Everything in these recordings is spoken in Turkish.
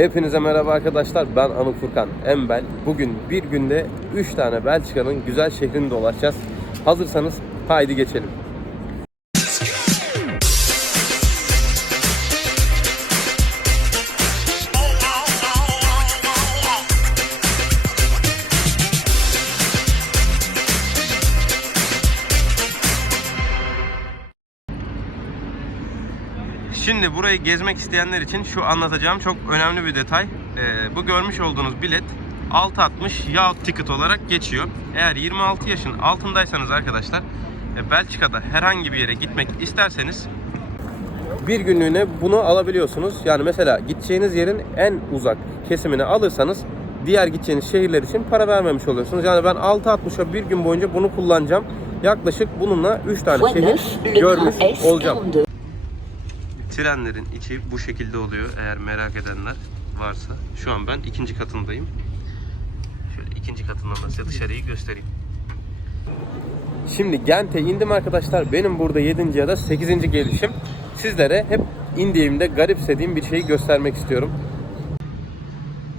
Hepinize merhaba arkadaşlar. Ben Anıl Furkan Embel. Bugün bir günde 3 tane Belçika'nın güzel şehrini dolaşacağız. Hazırsanız haydi geçelim. Burayı gezmek isteyenler için şu anlatacağım çok önemli bir detay. Ee, bu görmüş olduğunuz bilet 6.60 yahut ticket olarak geçiyor. Eğer 26 yaşın altındaysanız arkadaşlar e, Belçika'da herhangi bir yere gitmek isterseniz bir günlüğüne bunu alabiliyorsunuz. Yani mesela gideceğiniz yerin en uzak kesimini alırsanız diğer gideceğiniz şehirler için para vermemiş oluyorsunuz. Yani ben 6.60'a bir gün boyunca bunu kullanacağım. Yaklaşık bununla 3 tane şehir görmüş olacağım. 42. Trenlerin içi bu şekilde oluyor eğer merak edenler varsa. Şu an ben ikinci katındayım. Şöyle ikinci katından da size dışarıyı göstereyim. Şimdi Gent'e indim arkadaşlar. Benim burada 7. ya da 8. gelişim. Sizlere hep indiğimde garipsediğim bir şeyi göstermek istiyorum.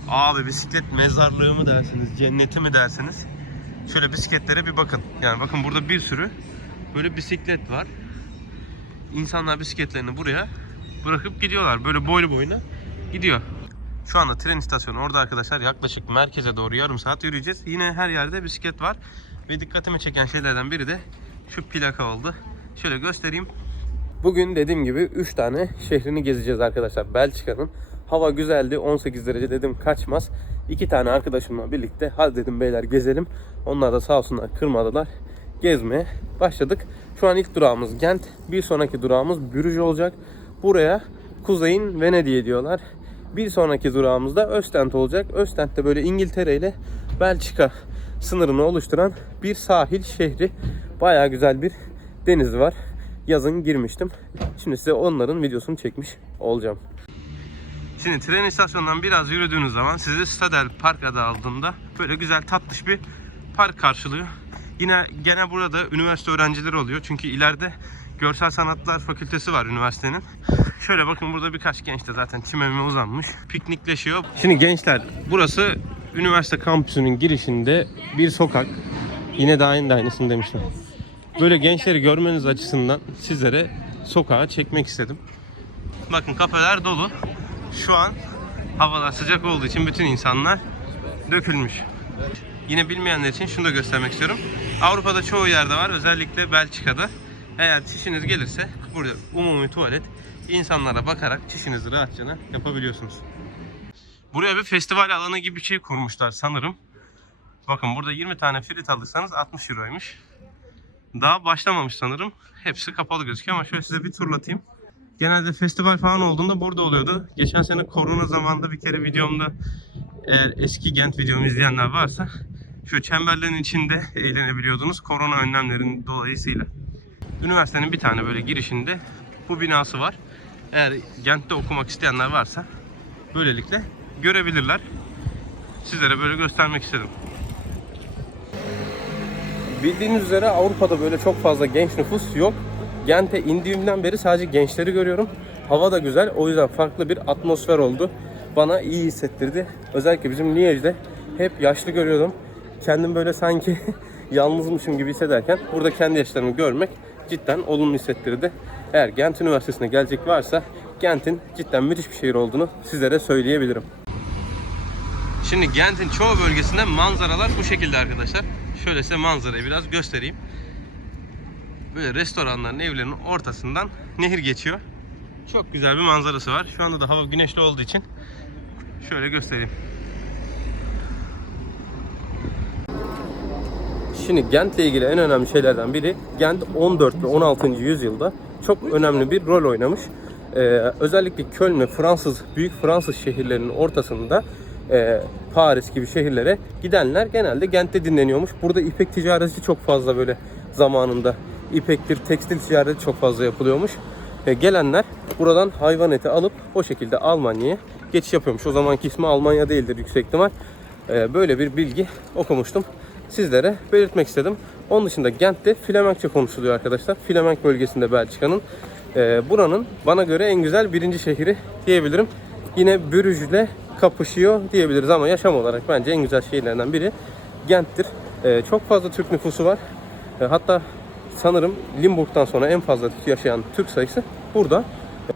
Abi bisiklet mezarlığı mı dersiniz, cenneti mi dersiniz? Şöyle bisikletlere bir bakın. Yani bakın burada bir sürü böyle bisiklet var. İnsanlar bisikletlerini buraya bırakıp gidiyorlar. Böyle boylu boyuna gidiyor. Şu anda tren istasyonu orada arkadaşlar. Yaklaşık merkeze doğru yarım saat yürüyeceğiz. Yine her yerde bisiklet var. Ve dikkatimi çeken şeylerden biri de şu plaka oldu. Şöyle göstereyim. Bugün dediğim gibi 3 tane şehrini gezeceğiz arkadaşlar Belçika'nın. Hava güzeldi 18 derece dedim kaçmaz. 2 tane arkadaşımla birlikte hadi dedim beyler gezelim. Onlar da sağ olsunlar kırmadılar. Gezmeye başladık. Şu an ilk durağımız Gent. Bir sonraki durağımız Brüj olacak. Buraya Kuzey'in Venedik'i diyorlar. Bir sonraki durağımız da Östent olacak. Östent de böyle İngiltere ile Belçika sınırını oluşturan bir sahil şehri. Bayağı güzel bir denizi var. Yazın girmiştim. Şimdi size onların videosunu çekmiş olacağım. Şimdi tren istasyonundan biraz yürüdüğünüz zaman sizi Stadel Park adı altında böyle güzel tatlış bir park karşılıyor. Yine gene burada üniversite öğrencileri oluyor. Çünkü ileride Görsel Sanatlar Fakültesi var üniversitenin. Şöyle bakın burada birkaç genç de zaten çimeme uzanmış. Piknikleşiyor. Şimdi gençler burası üniversite kampüsünün girişinde bir sokak. Yine de aynı da aynısını demişler. Böyle gençleri görmeniz açısından sizlere sokağa çekmek istedim. Bakın kafeler dolu. Şu an havalar sıcak olduğu için bütün insanlar dökülmüş. Yine bilmeyenler için şunu da göstermek istiyorum. Avrupa'da çoğu yerde var. Özellikle Belçika'da. Eğer çişiniz gelirse burada umumi tuvalet insanlara bakarak çişinizi rahatça yapabiliyorsunuz. Buraya bir festival alanı gibi bir şey kurmuşlar sanırım. Bakın burada 20 tane frit alırsanız 60 euroymuş. Daha başlamamış sanırım. Hepsi kapalı gözüküyor ama şöyle size bir turlatayım. Genelde festival falan olduğunda burada oluyordu. Geçen sene korona zamanında bir kere videomda eğer eski Gent videomu izleyenler varsa şu çemberlerin içinde eğlenebiliyordunuz korona önlemlerinin dolayısıyla. Üniversitenin bir tane böyle girişinde bu binası var. Eğer Gent'te okumak isteyenler varsa böylelikle görebilirler. Sizlere böyle göstermek istedim. Bildiğiniz üzere Avrupa'da böyle çok fazla genç nüfus yok. Gent'e indiğimden beri sadece gençleri görüyorum. Hava da güzel. O yüzden farklı bir atmosfer oldu. Bana iyi hissettirdi. Özellikle bizim Liège'de hep yaşlı görüyordum. Kendim böyle sanki yalnızmışım gibi hissederken burada kendi yaşlarımı görmek cidden olumlu hissettirdi. Eğer Gent Üniversitesi'ne gelecek varsa Gent'in cidden müthiş bir şehir olduğunu sizlere söyleyebilirim. Şimdi Gent'in çoğu bölgesinde manzaralar bu şekilde arkadaşlar. Şöyle size manzarayı biraz göstereyim. Böyle restoranların, evlerin ortasından nehir geçiyor. Çok güzel bir manzarası var. Şu anda da hava güneşli olduğu için şöyle göstereyim. Şimdi Gent ile ilgili en önemli şeylerden biri Gent 14 ve 16. yüzyılda çok önemli bir rol oynamış. Ee, özellikle Köln ve Fransız büyük Fransız şehirlerinin ortasında e, Paris gibi şehirlere gidenler genelde Gent'te dinleniyormuş. Burada ipek ticareti çok fazla böyle zamanında ipektir, tekstil ticareti çok fazla yapılıyormuş. E, gelenler buradan hayvan eti alıp o şekilde Almanya'ya geçiş yapıyormuş. O zamanki ismi Almanya değildir yüksek ihtimal. E, böyle bir bilgi okumuştum. Sizlere belirtmek istedim. Onun dışında Gent'te Flemenkçe konuşuluyor arkadaşlar. Flemenk bölgesinde Belçika'nın. E, buranın bana göre en güzel birinci şehri diyebilirim. Yine Brüj ile kapışıyor diyebiliriz ama yaşam olarak bence en güzel şehirlerden biri Gent'tir. Ee, çok fazla Türk nüfusu var. Ee, hatta sanırım Limburg'dan sonra en fazla yaşayan Türk sayısı burada.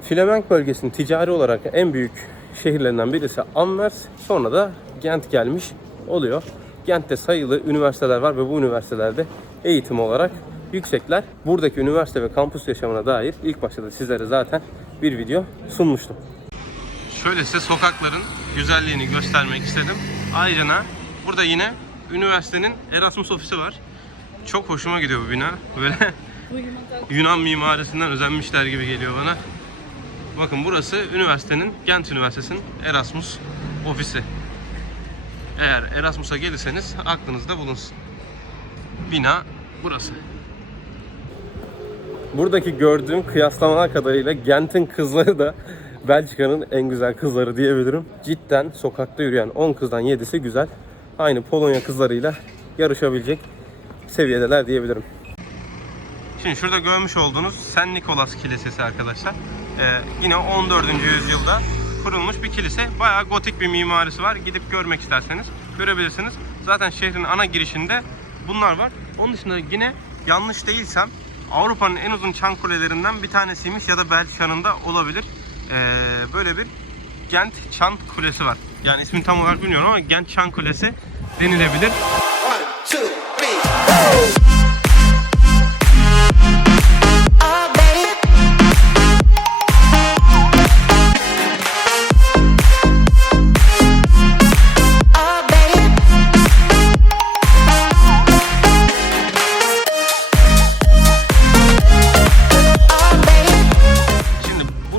Flemenk bölgesinin ticari olarak en büyük şehirlerinden birisi Anvers. Sonra da Gent gelmiş oluyor. Gent'te sayılı üniversiteler var ve bu üniversitelerde eğitim olarak yüksekler. Buradaki üniversite ve kampüs yaşamına dair ilk başta da sizlere zaten bir video sunmuştum. Şöyle size sokakların güzelliğini göstermek istedim. Ayrıca burada yine üniversitenin Erasmus ofisi var. Çok hoşuma gidiyor bu bina. Böyle Yunan mimarisinden özenmişler gibi geliyor bana. Bakın burası üniversitenin, Gent Üniversitesi'nin Erasmus ofisi. Eğer Erasmus'a gelirseniz aklınızda bulunsun. Bina burası. Buradaki gördüğüm kıyaslamalar kadarıyla Gent'in kızları da Belçika'nın en güzel kızları diyebilirim. Cidden sokakta yürüyen 10 kızdan 7'si güzel. Aynı Polonya kızlarıyla yarışabilecek seviyedeler diyebilirim. Şimdi şurada görmüş olduğunuz Sen Nikolas Kilisesi arkadaşlar. Ee, yine 14. yüzyılda kurulmuş bir kilise. Bayağı gotik bir mimarisi var. Gidip görmek isterseniz görebilirsiniz. Zaten şehrin ana girişinde bunlar var. Onun dışında yine yanlış değilsem Avrupa'nın en uzun çan kulelerinden bir tanesiymiş ya da Belçika'nın da olabilir. Ee, böyle bir Gent Çan Kulesi var. Yani ismini tam olarak bilmiyorum ama Gent Çan Kulesi denilebilir. One, two, three.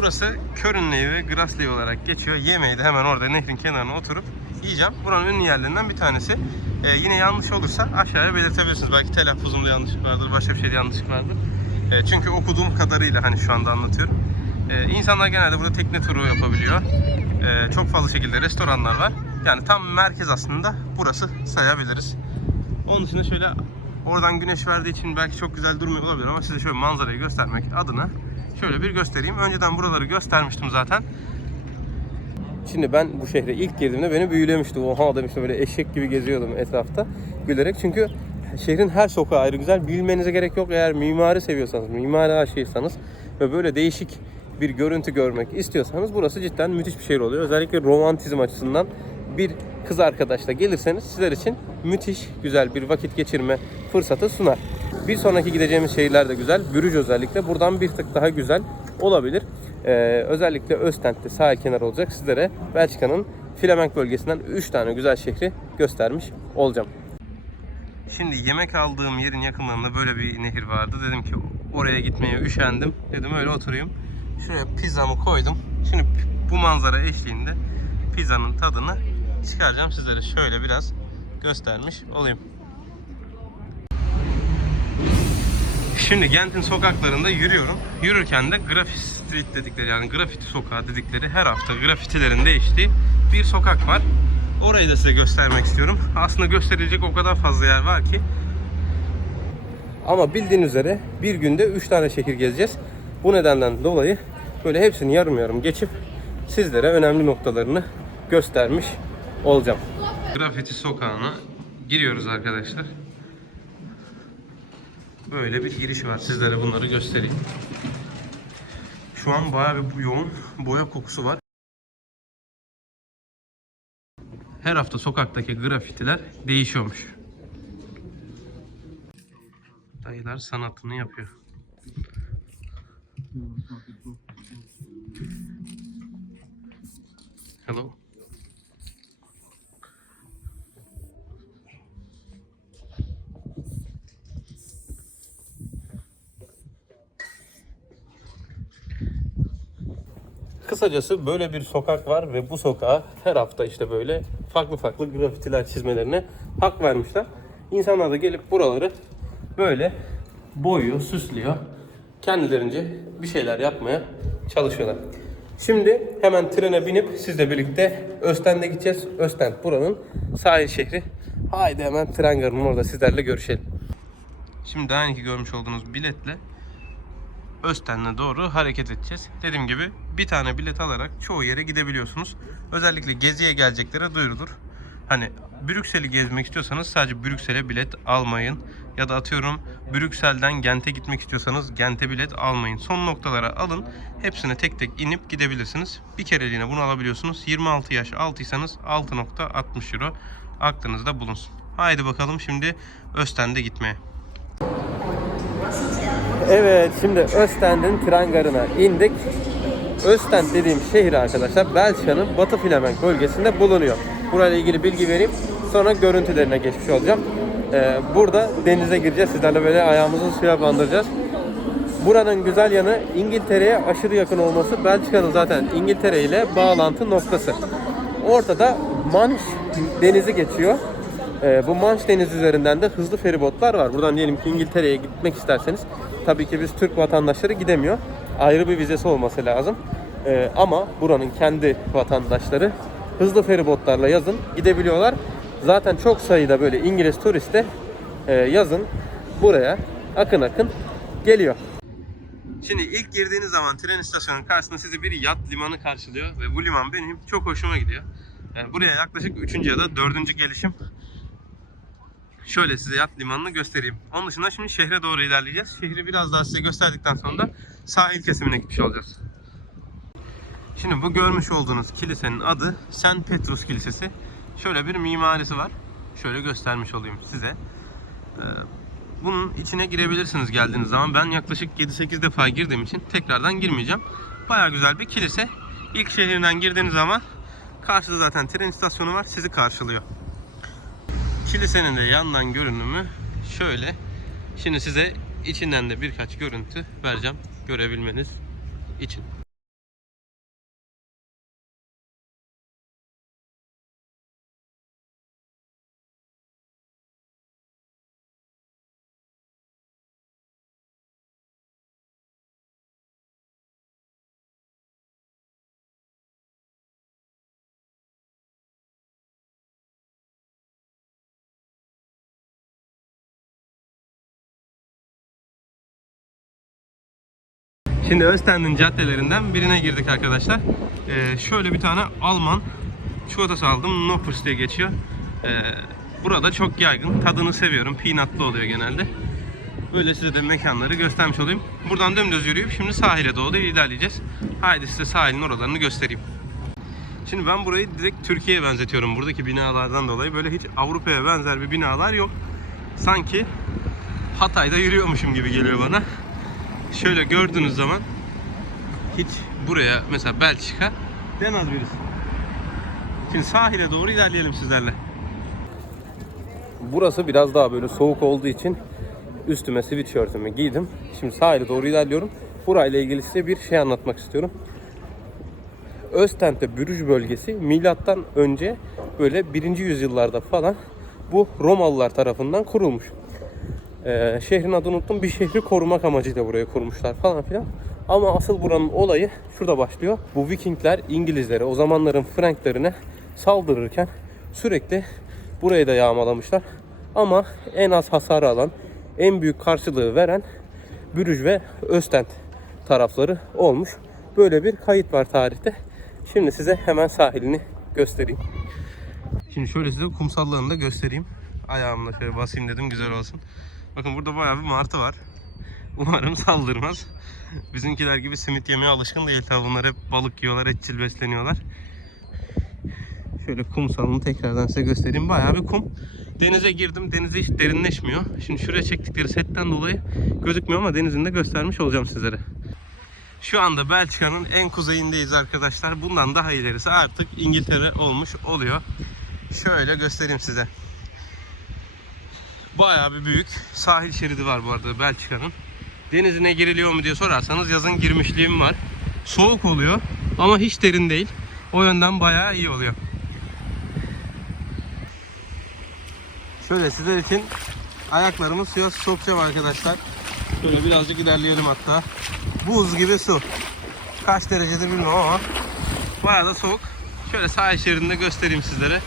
Burası Körünley ve Grasley olarak geçiyor. Yemeği de hemen orada nehrin kenarına oturup yiyeceğim. Buranın ünlü yerlerinden bir tanesi. Ee, yine yanlış olursa aşağıya belirtebilirsiniz. Belki telaffuzumda yanlışlık vardır, başka bir şeyde yanlışlık vardır. Ee, çünkü okuduğum kadarıyla hani şu anda anlatıyorum. Ee, insanlar genelde burada tekne turu yapabiliyor. Ee, çok fazla şekilde restoranlar var. Yani tam merkez aslında burası sayabiliriz. Onun dışında şöyle oradan güneş verdiği için belki çok güzel durmuyor olabilir ama size şöyle manzarayı göstermek adına şöyle bir göstereyim. Önceden buraları göstermiştim zaten. Şimdi ben bu şehre ilk girdiğimde beni büyülemişti. Oha demiştim böyle eşek gibi geziyordum etrafta gülerek. Çünkü şehrin her sokağı ayrı güzel. Bilmenize gerek yok eğer mimari seviyorsanız, mimari aşığıysanız ve böyle değişik bir görüntü görmek istiyorsanız burası cidden müthiş bir şehir oluyor. Özellikle romantizm açısından bir kız arkadaşla gelirseniz sizler için müthiş güzel bir vakit geçirme fırsatı sunar. Bir sonraki gideceğimiz şehirler de güzel. Brüj özellikle buradan bir tık daha güzel olabilir. Ee, özellikle Östend'de sahil kenarı olacak. Sizlere Belçika'nın Flemenk bölgesinden 3 tane güzel şehri göstermiş olacağım. Şimdi yemek aldığım yerin yakınlarında böyle bir nehir vardı. Dedim ki oraya gitmeye üşendim. Dedim öyle oturayım. Şuraya pizzamı koydum. Şimdi bu manzara eşliğinde pizzanın tadını çıkaracağım. Sizlere şöyle biraz göstermiş olayım. Şimdi Gent'in sokaklarında yürüyorum. Yürürken de Graffiti Street dedikleri yani grafiti sokağı dedikleri her hafta grafitilerin değiştiği bir sokak var. Orayı da size göstermek istiyorum. Aslında gösterilecek o kadar fazla yer var ki Ama bildiğiniz üzere bir günde 3 tane şehir gezeceğiz. Bu nedenden dolayı böyle hepsini yarım yarım geçip sizlere önemli noktalarını göstermiş olacağım. grafiti sokağına giriyoruz arkadaşlar. Böyle bir giriş var. Sizlere bunları göstereyim. Şu an bayağı bir yoğun boya kokusu var. Her hafta sokaktaki grafitiler değişiyormuş. Dayılar sanatını yapıyor. Hello. Kısacası böyle bir sokak var ve bu sokağa her hafta işte böyle farklı farklı grafitiler çizmelerine hak vermişler. İnsanlar da gelip buraları böyle boyuyor, süslüyor. Kendilerince bir şeyler yapmaya çalışıyorlar. Şimdi hemen trene binip sizle birlikte Östend'e gideceğiz. Östend buranın sahil şehri. Haydi hemen tren garının orada sizlerle görüşelim. Şimdi daha önceki görmüş olduğunuz biletle Östen'e doğru hareket edeceğiz. Dediğim gibi bir tane bilet alarak çoğu yere gidebiliyorsunuz. Özellikle geziye geleceklere duyurulur. Hani Brüksel'i gezmek istiyorsanız sadece Brüksel'e bilet almayın. Ya da atıyorum Brüksel'den Gent'e gitmek istiyorsanız Gent'e bilet almayın. Son noktalara alın. Hepsine tek tek inip gidebilirsiniz. Bir kereliğine bunu alabiliyorsunuz. 26 yaş altıysanız 6.60 euro aklınızda bulunsun. Haydi bakalım şimdi Östen'de gitmeye. Evet şimdi Östend'in tren garına indik. Östend dediğim şehir arkadaşlar Belçika'nın Batı Flemenk bölgesinde bulunuyor. Burayla ilgili bilgi vereyim. Sonra görüntülerine geçmiş olacağım. Ee, burada denize gireceğiz. Sizlerle böyle ayağımızı suya bandıracağız. Buranın güzel yanı İngiltere'ye aşırı yakın olması. Belçika'nın zaten İngiltere ile bağlantı noktası. Ortada Manş denizi geçiyor. Ee, bu Manş denizi üzerinden de hızlı feribotlar var. Buradan diyelim ki İngiltere'ye gitmek isterseniz tabii ki biz Türk vatandaşları gidemiyor. Ayrı bir vizesi olması lazım. Ee, ama buranın kendi vatandaşları hızlı feribotlarla yazın gidebiliyorlar. Zaten çok sayıda böyle İngiliz turist de e, yazın buraya akın akın geliyor. Şimdi ilk girdiğiniz zaman tren istasyonunun karşısında sizi bir yat limanı karşılıyor ve bu liman benim çok hoşuma gidiyor. Yani buraya yaklaşık 3. ya da 4. gelişim. Şöyle size yat limanını göstereyim. Onun dışında şimdi şehre doğru ilerleyeceğiz. Şehri biraz daha size gösterdikten sonra da sahil kesimine gitmiş olacağız. Şimdi bu görmüş olduğunuz kilisenin adı St. Petrus Kilisesi. Şöyle bir mimarisi var. Şöyle göstermiş olayım size. Ee, bunun içine girebilirsiniz geldiğiniz zaman. Ben yaklaşık 7-8 defa girdiğim için tekrardan girmeyeceğim. Baya güzel bir kilise. İlk şehirden girdiğiniz zaman karşıda zaten tren istasyonu var. Sizi karşılıyor. Kilisenin de yandan görünümü şöyle. Şimdi size içinden de birkaç görüntü vereceğim görebilmeniz için. Şimdi Özten'in caddelerinden birine girdik arkadaşlar. Ee, şöyle bir tane Alman çikolatası aldım. Noppers diye geçiyor. Ee, burada çok yaygın. Tadını seviyorum. Peanutlı oluyor genelde. Böyle size de mekanları göstermiş olayım. Buradan dümdüz yürüyüp şimdi sahile doğru ilerleyeceğiz. Haydi size sahilin oralarını göstereyim. Şimdi ben burayı direkt Türkiye'ye benzetiyorum. Buradaki binalardan dolayı böyle hiç Avrupa'ya benzer bir binalar yok. Sanki Hatay'da yürüyormuşum gibi geliyor bana şöyle gördüğünüz zaman hiç buraya mesela Belçika demez birisi. Şimdi sahile doğru ilerleyelim sizlerle. Burası biraz daha böyle soğuk olduğu için üstüme sweatshirtimi giydim. Şimdi sahile doğru ilerliyorum. Burayla ilgili size bir şey anlatmak istiyorum. Öztent'te Bürüj bölgesi milattan önce böyle 1. yüzyıllarda falan bu Romalılar tarafından kurulmuş. Ee, şehrin adını unuttum. Bir şehri korumak amacıyla burayı kurmuşlar falan filan. Ama asıl buranın olayı şurada başlıyor. Bu Vikingler İngilizlere, o zamanların Franklerine saldırırken sürekli burayı da yağmalamışlar. Ama en az hasar alan, en büyük karşılığı veren Bürüj ve Östent tarafları olmuş. Böyle bir kayıt var tarihte. Şimdi size hemen sahilini göstereyim. Şimdi şöyle size kumsallığını da göstereyim. Ayağımla şöyle basayım dedim güzel olsun. Bakın burada bayağı bir martı var. Umarım saldırmaz. Bizimkiler gibi simit yemeye alışkın değil tabi bunlar hep balık yiyorlar, etçil besleniyorlar. Şöyle kumsalını tekrardan size göstereyim. Bayağı bir kum. Denize girdim. Denize hiç derinleşmiyor. Şimdi şuraya çektikleri setten dolayı gözükmüyor ama denizini de göstermiş olacağım sizlere. Şu anda Belçika'nın en kuzeyindeyiz arkadaşlar. Bundan daha ilerisi artık İngiltere olmuş oluyor. Şöyle göstereyim size. Bayağı bir büyük sahil şeridi var bu arada Belçika'nın. Denizine giriliyor mu diye sorarsanız yazın girmişliğim var. Soğuk oluyor ama hiç derin değil. O yönden bayağı iyi oluyor. Şöyle sizler için ayaklarımı suya sokacağım arkadaşlar. Şöyle birazcık ilerleyelim hatta. Buz gibi su. Kaç derecedir bilmiyorum ama bayağı da soğuk. Şöyle sahil şeridinde göstereyim sizlere.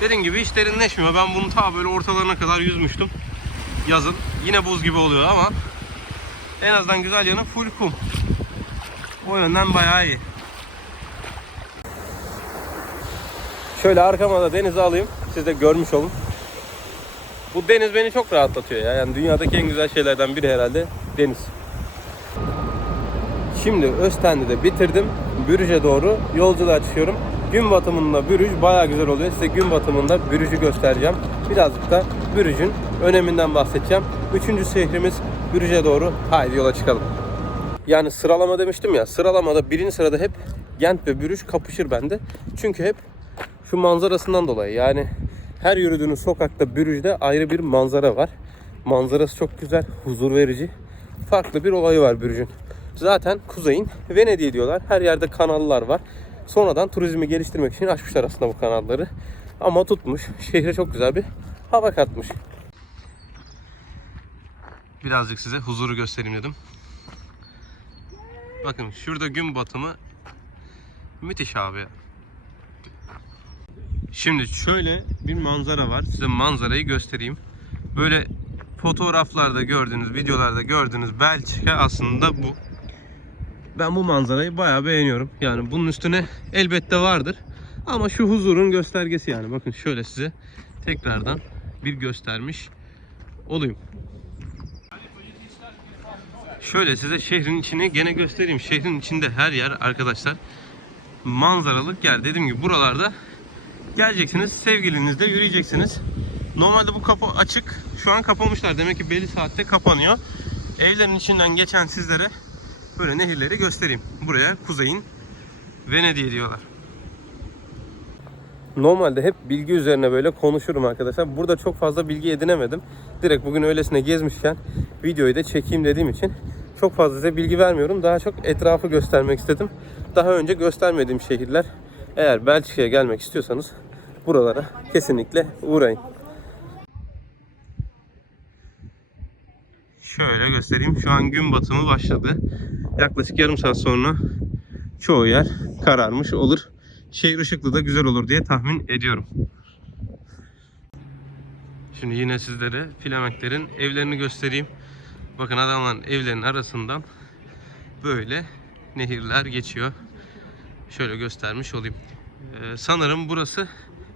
Dediğim gibi hiç derinleşmiyor. Ben bunu ta böyle ortalarına kadar yüzmüştüm. Yazın. Yine buz gibi oluyor ama en azından güzel yanı full kum. O yönden bayağı iyi. Şöyle arkama da denizi alayım. Siz de görmüş olun. Bu deniz beni çok rahatlatıyor ya. Yani dünyadaki en güzel şeylerden biri herhalde deniz. Şimdi Özten'de bitirdim. Bürüj'e doğru yolculuğa çıkıyorum. Gün batımında Bürüj baya güzel oluyor. Size gün batımında Bürüj'ü göstereceğim. Birazcık da Bürüj'ün öneminden bahsedeceğim. Üçüncü şehrimiz Bürüj'e doğru. Haydi yola çıkalım. Yani sıralama demiştim ya. Sıralamada birinci sırada hep Gent ve Bürüj kapışır bende. Çünkü hep şu manzarasından dolayı. Yani her yürüdüğünüz sokakta Bürüj'de ayrı bir manzara var. Manzarası çok güzel, huzur verici. Farklı bir olayı var Bürüj'ün. Zaten kuzeyin Venedik'i diyorlar. Her yerde kanallar var. Sonradan turizmi geliştirmek için açmışlar aslında bu kanalları. Ama tutmuş. Şehre çok güzel bir hava katmış. Birazcık size huzuru göstereyim dedim. Bakın şurada gün batımı müthiş abi. Şimdi şöyle bir manzara var. Size manzarayı göstereyim. Böyle fotoğraflarda gördüğünüz, videolarda gördüğünüz Belçika aslında bu. Ben bu manzarayı bayağı beğeniyorum. Yani bunun üstüne elbette vardır. Ama şu huzurun göstergesi yani. Bakın şöyle size tekrardan bir göstermiş olayım. Şöyle size şehrin içini gene göstereyim. Şehrin içinde her yer arkadaşlar manzaralık yer. Dediğim gibi buralarda geleceksiniz sevgilinizle yürüyeceksiniz. Normalde bu kapı açık. Şu an kapamışlar. Demek ki belli saatte kapanıyor. Evlerin içinden geçen sizlere böyle nehirleri göstereyim. Buraya kuzeyin Venedik diyorlar. Normalde hep bilgi üzerine böyle konuşurum arkadaşlar. Burada çok fazla bilgi edinemedim. Direkt bugün öylesine gezmişken videoyu da çekeyim dediğim için çok fazla size bilgi vermiyorum. Daha çok etrafı göstermek istedim. Daha önce göstermediğim şehirler. Eğer Belçika'ya gelmek istiyorsanız buralara kesinlikle uğrayın. Şöyle göstereyim. Şu an gün batımı başladı. Yaklaşık yarım saat sonra çoğu yer kararmış olur. Şehir ışıklı da güzel olur diye tahmin ediyorum. Şimdi yine sizlere Flemenklerin evlerini göstereyim. Bakın adamların evlerinin arasından böyle nehirler geçiyor. Şöyle göstermiş olayım. Ee, sanırım burası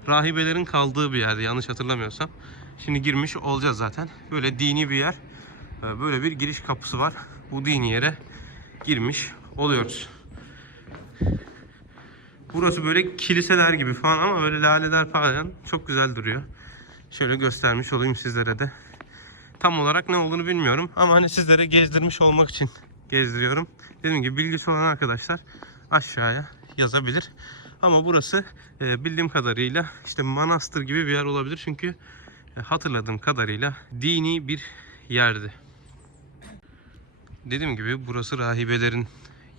rahibelerin kaldığı bir yerdi yanlış hatırlamıyorsam. Şimdi girmiş olacağız zaten. Böyle dini bir yer. Ee, Böyle bir giriş kapısı var. Bu dini yere girmiş oluyoruz. Burası böyle kiliseler gibi falan ama böyle laleler falan çok güzel duruyor. Şöyle göstermiş olayım sizlere de. Tam olarak ne olduğunu bilmiyorum ama hani sizlere gezdirmiş olmak için gezdiriyorum. Dediğim gibi bilgisi olan arkadaşlar aşağıya yazabilir. Ama burası e, bildiğim kadarıyla işte manastır gibi bir yer olabilir. Çünkü e, hatırladığım kadarıyla dini bir yerdi. Dediğim gibi burası rahibelerin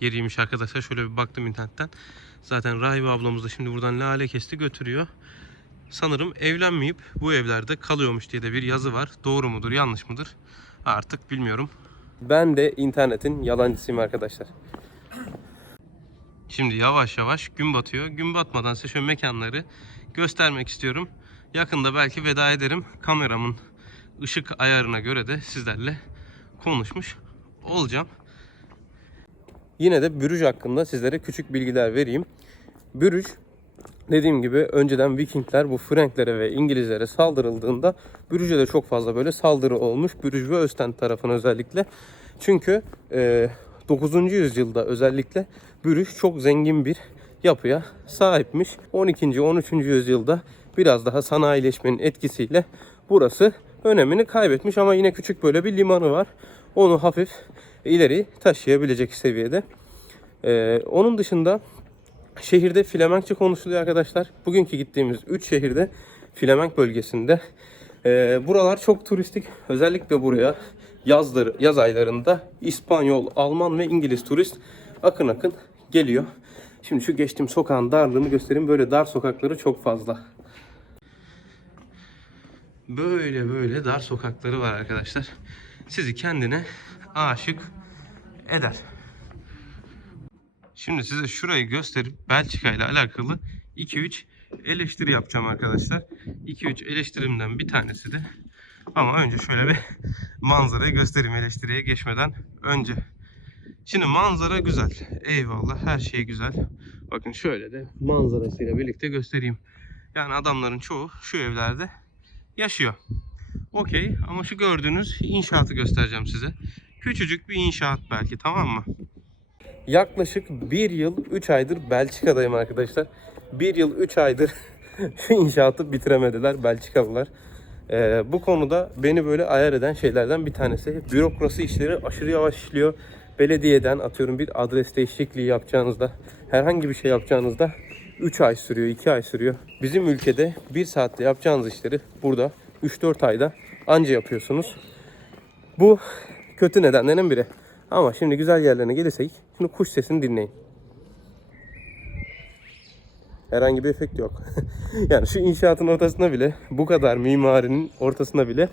yeriymiş arkadaşlar. Şöyle bir baktım internetten. Zaten rahibe ablamız da şimdi buradan lale kesti götürüyor. Sanırım evlenmeyip bu evlerde kalıyormuş diye de bir yazı var. Doğru mudur yanlış mıdır artık bilmiyorum. Ben de internetin yalancısıyım arkadaşlar. Şimdi yavaş yavaş gün batıyor. Gün batmadan size şöyle mekanları göstermek istiyorum. Yakında belki veda ederim. Kameramın ışık ayarına göre de sizlerle konuşmuş olacağım. Yine de Bürüj hakkında sizlere küçük bilgiler vereyim. Bürüj dediğim gibi önceden Vikingler bu Franklere ve İngilizlere saldırıldığında Bürüj'e de çok fazla böyle saldırı olmuş. Bürüj ve Östen tarafına özellikle. Çünkü e, 9. yüzyılda özellikle Bürüj çok zengin bir yapıya sahipmiş. 12. 13. yüzyılda biraz daha sanayileşmenin etkisiyle burası önemini kaybetmiş ama yine küçük böyle bir limanı var. Onu hafif ileri taşıyabilecek seviyede. Ee, onun dışında şehirde Flemenkçe konuşuluyor arkadaşlar. Bugünkü gittiğimiz 3 şehirde Flemenk bölgesinde. Ee, buralar çok turistik. Özellikle buraya yazları, yaz aylarında İspanyol, Alman ve İngiliz turist akın akın geliyor. Şimdi şu geçtiğim sokağın darlığını göstereyim. Böyle dar sokakları çok fazla. Böyle böyle dar sokakları var arkadaşlar. Sizi kendine aşık eder. Şimdi size şurayı gösterip Belçika ile alakalı 2-3 eleştiri yapacağım arkadaşlar. 2-3 eleştirimden bir tanesi de ama önce şöyle bir manzarayı göstereyim eleştiriye geçmeden önce. Şimdi manzara güzel. Eyvallah her şey güzel. Bakın şöyle de manzarasıyla birlikte göstereyim. Yani adamların çoğu şu evlerde yaşıyor. Okey ama şu gördüğünüz inşaatı göstereceğim size. Küçücük bir inşaat belki tamam mı? Yaklaşık bir yıl 3 aydır Belçika'dayım arkadaşlar. Bir yıl 3 aydır şu inşaatı bitiremediler Belçikalılar. Ee, bu konuda beni böyle ayar eden şeylerden bir tanesi. Bürokrasi işleri aşırı yavaş işliyor. Belediyeden atıyorum bir adres değişikliği yapacağınızda, herhangi bir şey yapacağınızda 3 ay sürüyor, 2 ay sürüyor. Bizim ülkede 1 saatte yapacağınız işleri burada 3-4 ayda anca yapıyorsunuz. Bu kötü nedenlerin biri. Ama şimdi güzel yerlerine gelirsek şimdi kuş sesini dinleyin. Herhangi bir efekt yok. yani şu inşaatın ortasında bile bu kadar mimarinin ortasında bile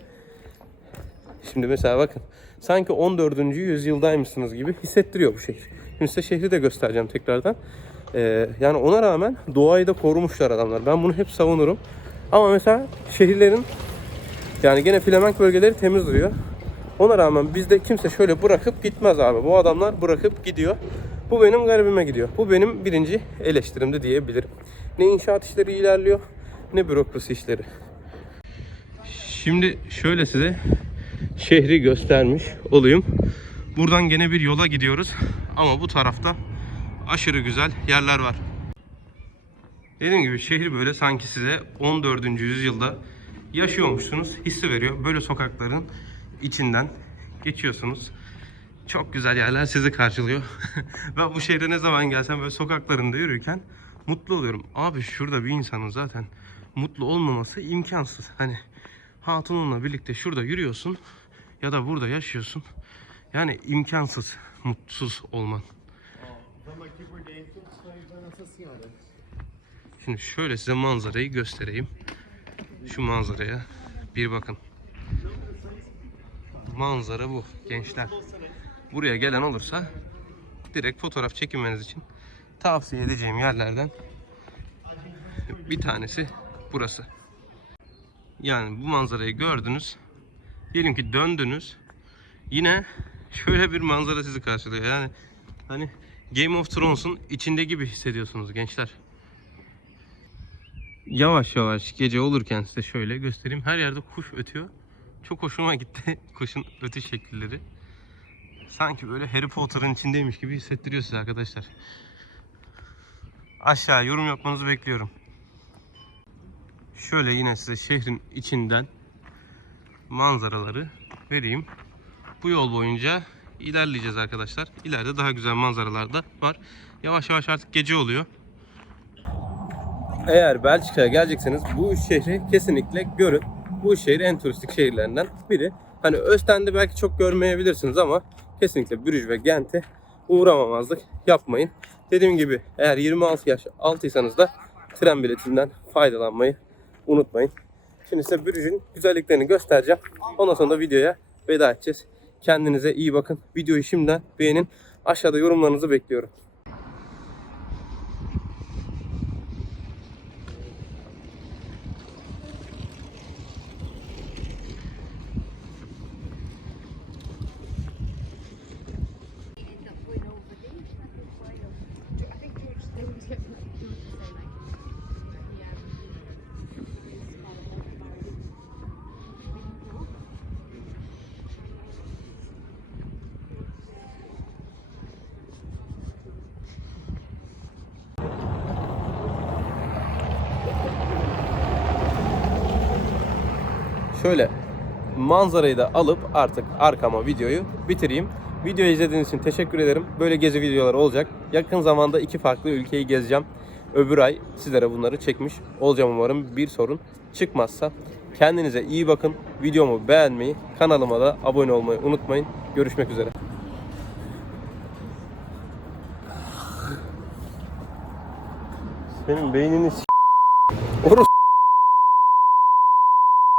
şimdi mesela bakın sanki 14. yüzyıldaymışsınız gibi hissettiriyor bu şehir. Şimdi size şehri de göstereceğim tekrardan. Ee, yani ona rağmen doğayı da korumuşlar adamlar. Ben bunu hep savunurum. Ama mesela şehirlerin yani gene Flemenk bölgeleri temiz duruyor. Ona rağmen bizde kimse şöyle bırakıp gitmez abi. Bu adamlar bırakıp gidiyor. Bu benim garibime gidiyor. Bu benim birinci eleştirimde diyebilirim. Ne inşaat işleri ilerliyor ne bürokrasi işleri. Şimdi şöyle size şehri göstermiş olayım. Buradan gene bir yola gidiyoruz. Ama bu tarafta aşırı güzel yerler var. Dediğim gibi şehir böyle sanki size 14. yüzyılda yaşıyormuşsunuz hissi veriyor. Böyle sokakların içinden geçiyorsunuz. Çok güzel yerler sizi karşılıyor. ben bu şehre ne zaman gelsem böyle sokaklarında yürürken mutlu oluyorum. Abi şurada bir insanın zaten mutlu olmaması imkansız. Hani hatununla birlikte şurada yürüyorsun ya da burada yaşıyorsun. Yani imkansız mutsuz olman. Şimdi şöyle size manzarayı göstereyim. Şu manzaraya bir bakın. Manzara bu gençler. Buraya gelen olursa direkt fotoğraf çekinmeniz için tavsiye edeceğim yerlerden bir tanesi burası. Yani bu manzarayı gördünüz. Diyelim ki döndünüz. Yine şöyle bir manzara sizi karşılıyor. Yani hani Game of Thrones'un içinde gibi hissediyorsunuz gençler. Yavaş yavaş gece olurken size şöyle göstereyim. Her yerde kuş ötüyor. Çok hoşuma gitti kuşun ötü şekilleri. Sanki böyle Harry Potter'ın içindeymiş gibi hissettiriyor size arkadaşlar. Aşağı yorum yapmanızı bekliyorum. Şöyle yine size şehrin içinden manzaraları vereyim. Bu yol boyunca ilerleyeceğiz arkadaşlar. İleride daha güzel manzaralar da var. Yavaş yavaş artık gece oluyor. Eğer Belçika'ya gelecekseniz bu üç şehri kesinlikle görün. Bu üç şehir en turistik şehirlerinden biri. Hani Östen'de belki çok görmeyebilirsiniz ama kesinlikle Brüj ve Gent'e uğramamazlık yapmayın. Dediğim gibi eğer 26 yaş altıysanız da tren biletinden faydalanmayı unutmayın. Şimdi size Brüj'ün güzelliklerini göstereceğim. Ondan sonra da videoya veda edeceğiz. Kendinize iyi bakın. Videoyu şimdiden beğenin. Aşağıda yorumlarınızı bekliyorum. Şöyle manzarayı da alıp artık arkama videoyu bitireyim. Videoyu izlediğiniz için teşekkür ederim. Böyle gezi videoları olacak. Yakın zamanda iki farklı ülkeyi gezeceğim. Öbür ay sizlere bunları çekmiş olacağım umarım. Bir sorun çıkmazsa. Kendinize iyi bakın. Videomu beğenmeyi, kanalıma da abone olmayı unutmayın. Görüşmek üzere. Senin beynini